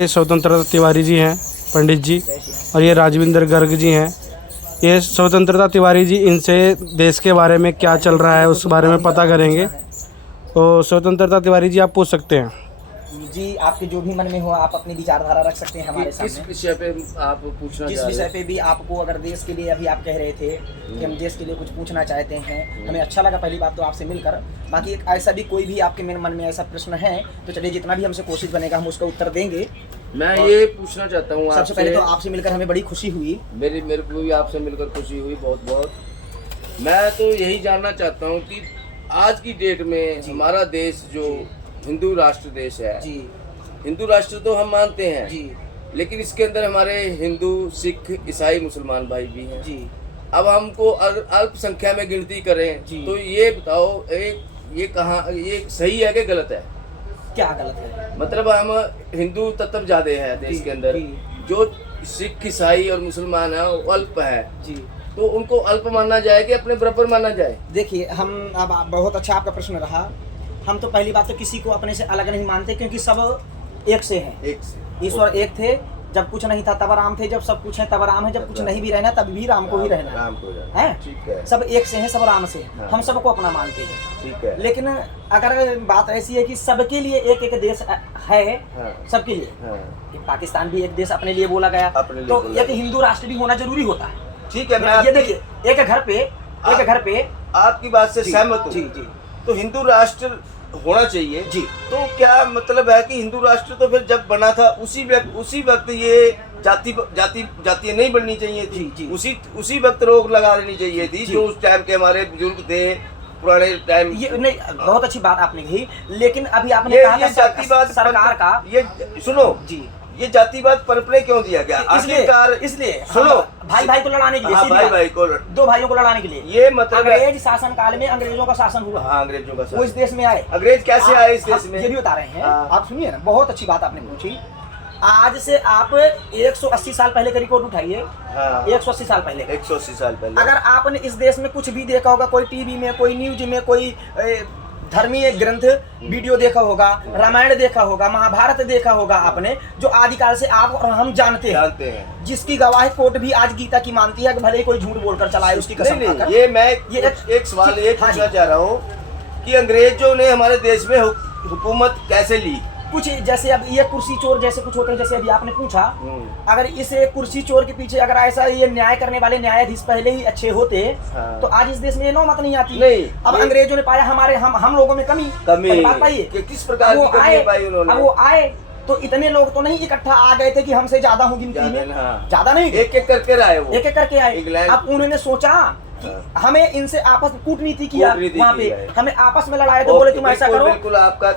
ये स्वतंत्रता तिवारी जी हैं, पंडित जी, और ये राजविंदर गर्ग जी हैं। ये स्वतंत्रता तिवारी जी, इनसे देश के बारे में क्या चल रहा है उस बारे में पता करेंगे। तो स्वतंत्रता तिवारी जी, आप पूछ सकते हैं। जी, आपके जो भी मन में हो आप अपनी विचारधारा रख सकते हैं हमारे सामने। किस विषय पे आप पूछना जिस विषय पे भी आपको, अगर देश के लिए, अभी आप कह रहे थे कि हम देश के लिए कुछ पूछना चाहते हैं, हमें अच्छा लगा पहली बात तो आपसे मिलकर। बाकी एक ऐसा भी कोई भी आपके मन में ऐसा प्रश्न है तो चलिए, जितना भी हमसे कोशिश बनेगा हम उसका उत्तर देंगे। मैं ये पूछना चाहता हूँ सबसे पहले तो आपसे मिलकर हमें बड़ी खुशी हुई। मेरे को भी आपसे मिलकर खुशी हुई बहुत बहुत। मैं तो यही जानना चाहता हूँ कि आज की डेट में हमारा देश जो हिंदू राष्ट्र देश है, जी, हिंदू राष्ट्र तो हम मानते हैं जी, लेकिन इसके अंदर हमारे हिंदू, सिख, ईसाई, मुसलमान भाई भी हैं। जी, अब हमको अल्पसंख्या में गिनती करें तो ये बताओ, ये कहाँ, ये सही है कि गलत है? क्या गलत है? मतलब हम हिंदू तत्व ज्यादा है देश के अंदर, जो सिख, ईसाई और मुसलमान है वो अल्प है जी, तो उनको अल्प मानना जाए कि अपने बराबर माना जाए? देखिए, हम अब बहुत अच्छा आपका प्रश्न रहा। हम तो पहली बात तो किसी को अपने से अलग नहीं मानते, क्योंकि सब एक से हैं। एक से ईश्वर एक थे, जब कुछ नहीं था तब राम थे, जब सब कुछ है तब राम है, जब कुछ नहीं भी रहना तब भी राम को ही रहना राम को है। ठीक है, सब एक से हैं, सब राम से हैं। हाँ। हम सबको अपना मानते हैं। ठीक है, लेकिन अगर बात ऐसी है कि सबके लिए एक एक देश है, हाँ, सबके लिए, हाँ, कि पाकिस्तान भी एक देश अपने लिए बोला गया, अपने लिए तो बोला एक हिंदू राष्ट्र भी होना जरूरी होता है। ठीक है। ये देखिए, एक घर पे आपकी बात से सहमत हूँ। जी, जी, तो हिंदू राष्ट्र होना चाहिए जी। तो क्या मतलब है कि हिंदू राष्ट्र तो फिर जब बना था उसी वक्त ये जाति नहीं बननी चाहिए थी? जी। उसी वक्त रोक लगा देनी चाहिए थी, जो उस टाइम के हमारे बुजुर्ग थे, पुराने टाइम। ये नहीं, बहुत अच्छी बात आपने कही, लेकिन अभी आपने ये कहा था जातिवाद सरकार का, ये सुनो जी, ये जातिवाद पनपने क्यों दिया गया? आखिरकार इसलिए सुनो, भाई को लड़ाने के लिए, हाँ, भाई को, दो भाइयों को लड़ाने के लिए। ये मतलब अंग्रेज शासन काल में अंग्रेजों का शासन हुआ। हाँ, अंग्रेजों का वो इस देश में आए। अंग्रेज कैसे आए इस देश में? ये भी बता रहे हैं, हाँ। आप सुनिए ना, बहुत अच्छी बात आपने पूछी। आज से आप 180 साल पहले का रिकॉर्ड उठाइए। हाँ, 180 साल पहले, 180 साल पहले अगर आपने इस देश में कुछ भी देखा होगा, कोई टीवी में, कोई न्यूज में, कोई धर्मीय ग्रंथ वीडियो देखा होगा, रामायण देखा होगा, महाभारत देखा होगा आपने, जो आदिकाल से आप और हम जानते हैं, जिसकी गवाही कोर्ट भी आज गीता की मानती है कि भले ही कोई झूठ बोलकर चलाए उसकी कसम खाकर। ये मैं एक सवाल ये पूछना चाह रहा हूँ कि अंग्रेजों ने हमारे देश में हुकूमत कैसे ली? कुछ जैसे अब ये कुर्सी चोर जैसे कुछ होते हैं, जैसे अभी आपने पूछा, अगर इस कुर्सी चोर के पीछे अगर ऐसा ये न्याय करने वाले न्यायाधीश पहले ही अच्छे होते, हाँ, तो आज इस देश में ये नौबत नहीं आती। नहीं, अब अंग्रेजों ने पाया हमारे हम लोगों में कमी बात पाई है। किस प्रकार की कमी पाई उन्होंने? अब वो आए तो इतने लोग तो नहीं इकट्ठा आ गए थे कि हमसे ज्यादा हूँ गिनती में, ज्यादा नहीं, एक एक करके आए, वो एक एक करके आए। अब उन्होंने सोचा कि हमें इनसे आपस में कूटनीति किया, वहाँ पे हमें आपस में लड़ाए, तो बोले तुम ऐसा करो, बिल्कुल आपका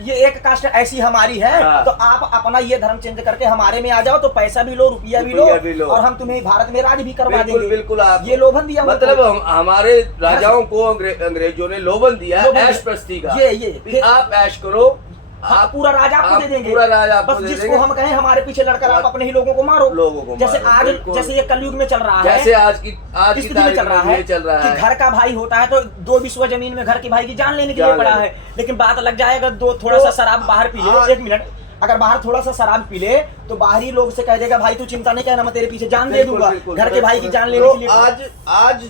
ये एक कास्ट ऐसी हमारी है, तो आप अपना ये धर्म चेंज करके हमारे में आ जाओ, तो पैसा भी लो, रुपया भी लो, और हम तुम्हें भारत में राज भी करवा देंगे। बिल्कुल आप ये लोभन दिया, मतलब हमारे राजाओं को अंग्रेजों ने लोभन दिया ऐश प्रस्ती का। ये आप ऐश करो, हाँ, पूरा राज आपको दे देंगे, पूरा राज आपको बस दे जिसको देंगे। हम कहें हमारे पीछे लड़कर आप अपने ही लोगों को मारो, जैसे आज, जैसे ये कलयुग में चल रहा है, जैसे आज की स्थिति में चल रहा है कि घर का भाई होता है तो 2 बिस्वा जमीन में घर के भाई की जान लेने के लिए पड़ा है। लेकिन बात लग जाए, अगर थोड़ा सा शराब बाहर पी ले, 1 मिनट, अगर बाहर थोड़ा सा शराब पी ले तो बाहरी लोग से कह देगा भाई तू चिंता नहीं करना, मैं तेरे पीछे जान दे दूंगा, घर के भाई की जान लेने के लिए। आज